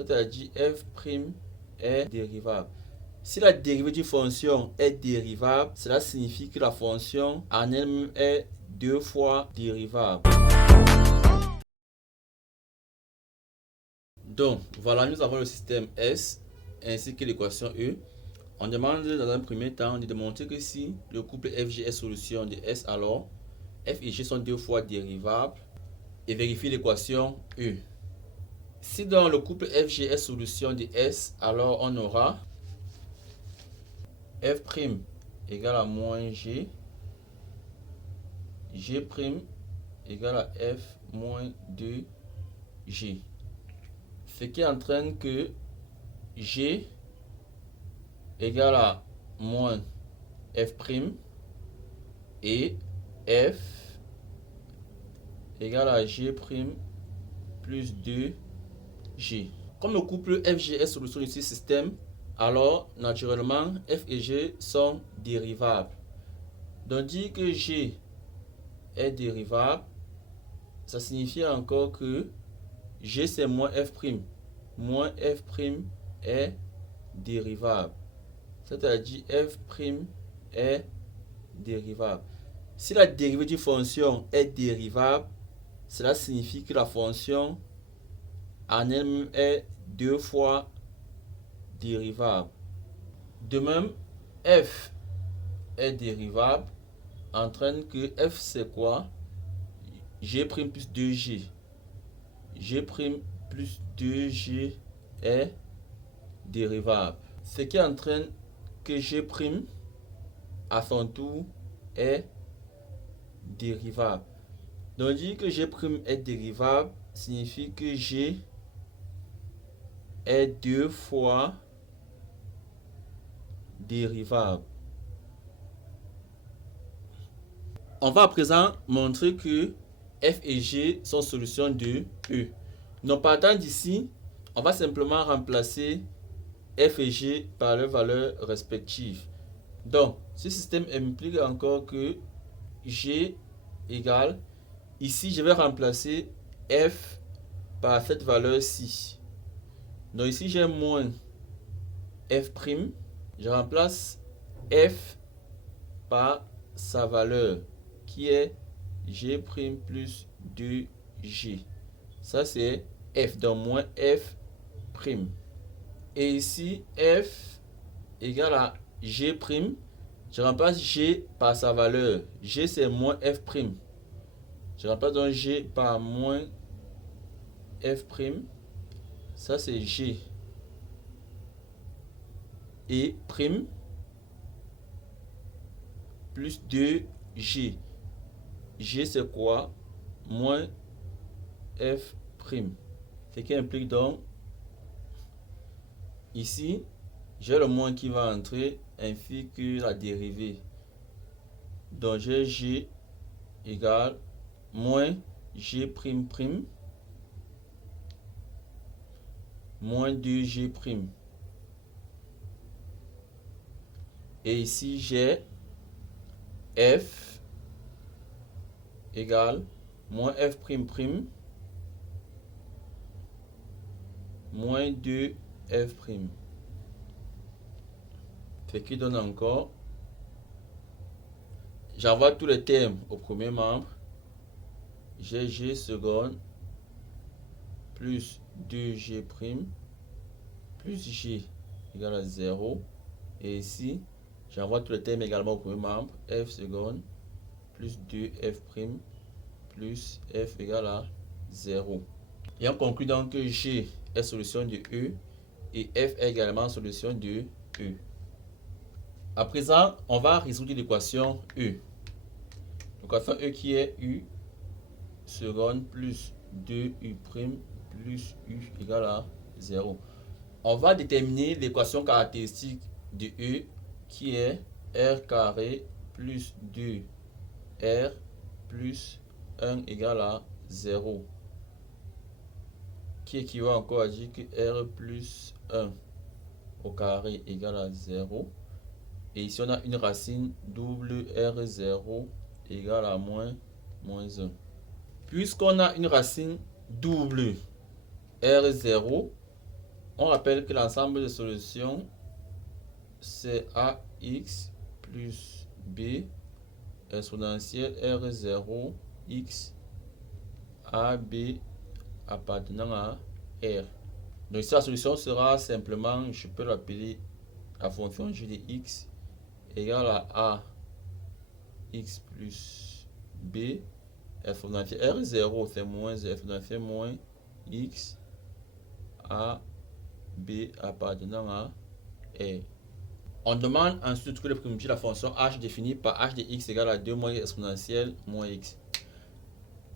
c'est-à-dire f' est dérivable. Si la dérivée d'une fonction est dérivable, cela signifie que la fonction en elle-même est 2 fois dérivable. Donc, voilà, nous avons le système S ainsi que l'équation E. On demande dans un premier temps de démontrer que si le couple FG est solution de S, alors F et G sont 2 fois dérivables et vérifier l'équation E. Si dans le couple FG est solution de S, alors on aura F' égale à moins G, G' égale à F moins 2G. Ce qui entraîne que G égale à moins F' et F égale à G' plus 2G. Comme le couple FG est solution de ce système, alors naturellement F et G sont dérivables. Donc dire que G est dérivable, ça signifie encore que G c'est moins F'. Moins F' est dérivable. C'est-à-dire F' est dérivable. Si la dérivée d'une fonction est dérivable, cela signifie que la fonction en elle-même est 2 fois dérivable. De même, f est dérivable entraîne que f c'est quoi? G' plus 2g. G' plus 2g est dérivable. Ce qui entraîne que G' à son tour est dérivable. Donc dire que G' est dérivable signifie que G est 2 fois dérivable. On va à présent montrer que f et g sont solutions de E. Donc partant d'ici, on va simplement remplacer f et g par leurs valeurs respectives. Donc ce système implique encore que g égale, ici je vais remplacer f par cette valeur-ci. Donc ici j'ai moins f', je remplace f par sa valeur qui est G' plus 2G. Ça c'est f, donc moins f'. Et ici f égale à G'. Je remplace G par sa valeur. G c'est moins f'. Je remplace donc G par moins f'. Ça c'est G. Et prime plus 2G. G c'est quoi? Moins f'. Ce qui implique donc ici, j'ai le moins qui va entrer ainsi que la dérivée. Donc j'ai G égale moins G', moins 2G'. Et ici j'ai f égale moins f', moins 2f'. Ce qui donne encore, j'envoie tous les termes au premier membre. J'ai G seconde plus 2G' plus G égale à 0. Et ici, j'envoie tous les termes également au premier membre. F seconde plus 2F' plus F égale à 0. Et on conclut donc que G est solution de E et F est également solution de E. À présent, on va résoudre l'équation E. L'équation E qui est U seconde plus 2U' plus U égale à 0. On va déterminer l'équation caractéristique de E qui est R carré plus 2R plus 1 égale à 0. Qui équivaut encore à dire que R plus 1 au carré égale à 0. Et ici, on a une racine double R0 égale à moins 1. Puisqu'on a une racine double R0, On rappelle que l'ensemble de solutions, c'est ax plus b exponentielle r0 x ab appartenant à r. Donc ici, la solution sera simplement, je peux l'appeler la fonction g de x égale à x plus b exponentielle r0, c'est moins exponentielle moins x a b appartenant à r. On demande ensuite que le primitif de la fonction h définie par h de x égale à 2 moins exponentielle moins x.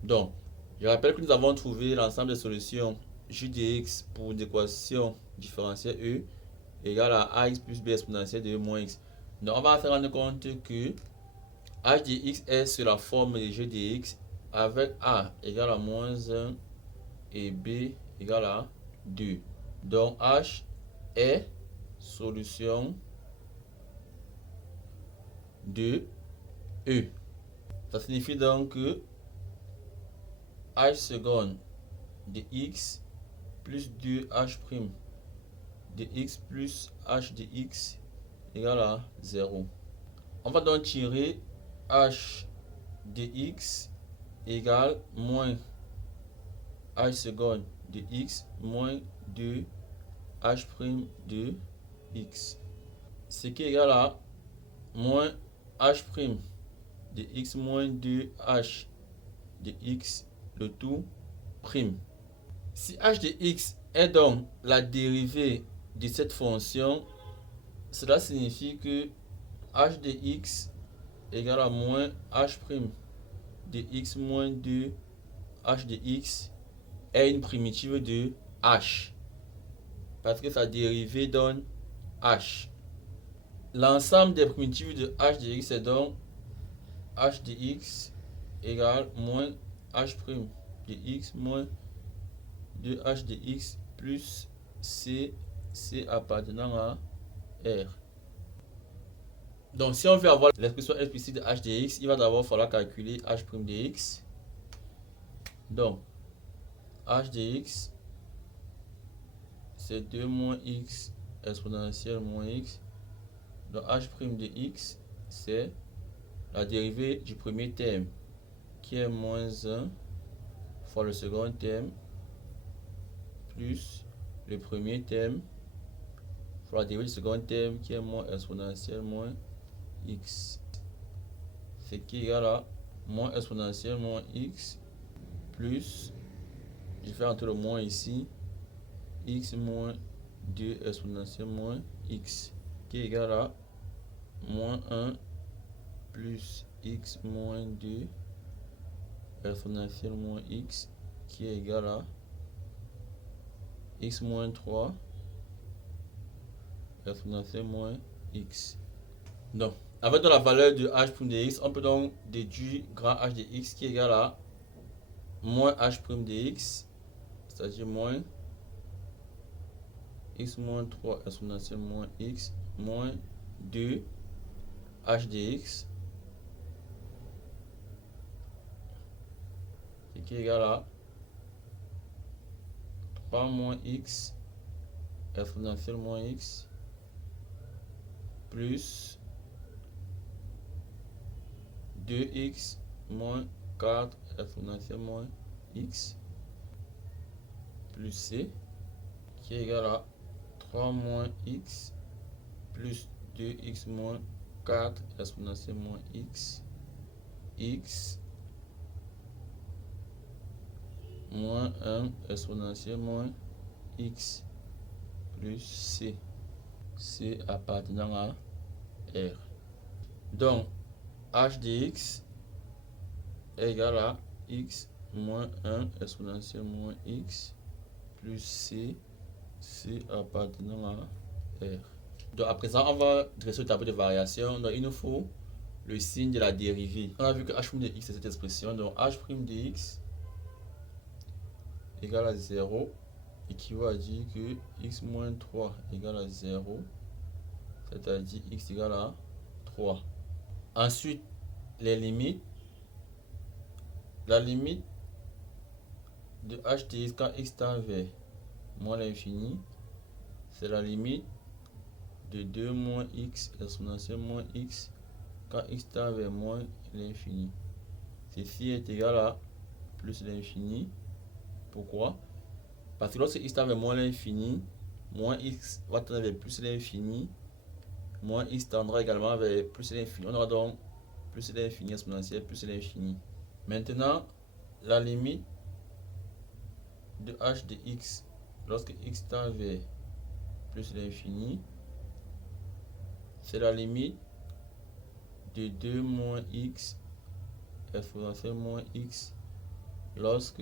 Donc, je rappelle que nous avons trouvé l'ensemble des solutions j de x pour une équation différentielle e égale à ax plus b exponentielle de e moins x. Donc, on va se rendre compte que h de x est sur la forme de g de x avec a égale à moins 1 et b égale à 2. Donc, h est solution de E. Ça signifie donc que h seconde de x plus 2h' de x plus h de x égale à 0. On va donc tirer h de x égale moins h seconde de x moins 2h' de x. Ce qui est égal à moins h' de x moins 2h de x, le tout prime. Si h de x est donc la dérivée de cette fonction, cela signifie que h de x égale à moins h' de x moins 2h de x est une primitive de h, parce que sa dérivée donne h. L'ensemble des primitives de h de x est donc h de x égale moins h' de x moins 2h de x plus c appartenant à r. Donc si on veut avoir l'expression explicite de h de x, il va d'abord falloir calculer h' de x. Donc h de x, c'est 2 moins x exponentielle moins x. Donc h' de x, c'est la dérivée du premier terme qui est moins 1 fois le second terme plus le premier terme fois la dérivée du second terme qui est moins exponentielle moins x. Ce qui est égal à moins exponentielle moins x plus, je vais entrer le moins ici, x moins 2 exponentielle moins x qui est égal à moins 1 plus x moins 2 exponentielle moins x qui est égal à x moins 3 exponentielle moins x. Donc, avec la valeur de h' de x, on peut donc déduire grand H de x qui est égal à moins h' de x, c'est-à-dire moins x moins 3 exponentielle moins x moins 2 h de x, ce qui est égal à 3 moins x exponentielle moins x plus 2x moins 4 exponentielle moins x plus c qui est égal à 3 moins x plus 2x moins 4 exponentielle moins x moins 1 exponentielle moins x plus c appartenant à r. Donc h de x est égal à x moins 1 exponentielle moins x plus c appartenant à r. Donc à présent, on va dresser le tableau de variation. Donc il nous faut le signe de la dérivée. On a vu que h' de x est cette expression. Donc h' de x égale à 0 équivaut à dire que x moins 3 égale à 0, c'est-à-dire x égale à 3. Ensuite, les limites. La limite de h de x quand x tend vers moins l'infini c'est la limite de 2 moins x exponentielle moins x quand x tend vers moins l'infini. Ceci est égal à plus l'infini. Pourquoi? Parce que lorsque x tend vers moins l'infini, moins x va tendre vers plus l'infini, moins x tendra également vers plus l'infini. On aura donc plus l'infini exponentielle plus l'infini. Maintenant, la limite de h de x lorsque x tend vers plus l'infini, c'est la limite de 2 moins x exponentielle moins x lorsque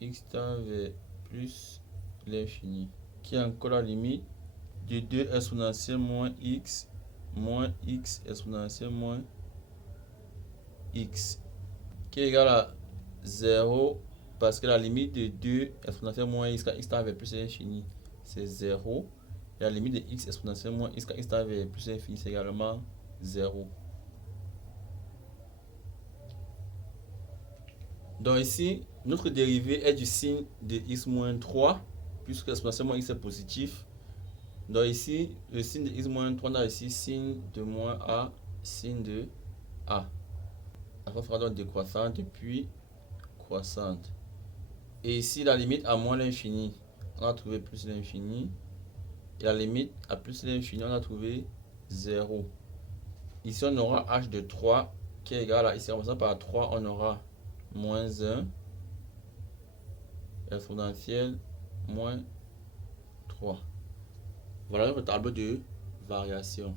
x tend vers plus l'infini, qui est encore la limite de 2 exponentielle moins x exponentielle moins x, qui est égal à 0, parce que la limite de 2 exponentielle moins x quand x tend vers plus l'infini, c'est 0. Et la limite de x exponentielle moins x quand x tend vers plus l'infini, c'est également 0. Donc ici, notre dérivée est du signe de x moins 3, puisque l'exponentielle moins x est positif. Donc ici, le signe de x moins 3, on a ici signe de moins a, signe de a. La fois fera donc décroissante puis croissante. Et ici, la limite à moins l'infini, on a trouvé plus l'infini. Et la limite à plus l'infini, on a trouvé 0. Ici, on aura h de 3 qui est égal à, ici, en passant par 3, on aura moins 1 exponentielle moins 3. Voilà notre tableau de variation.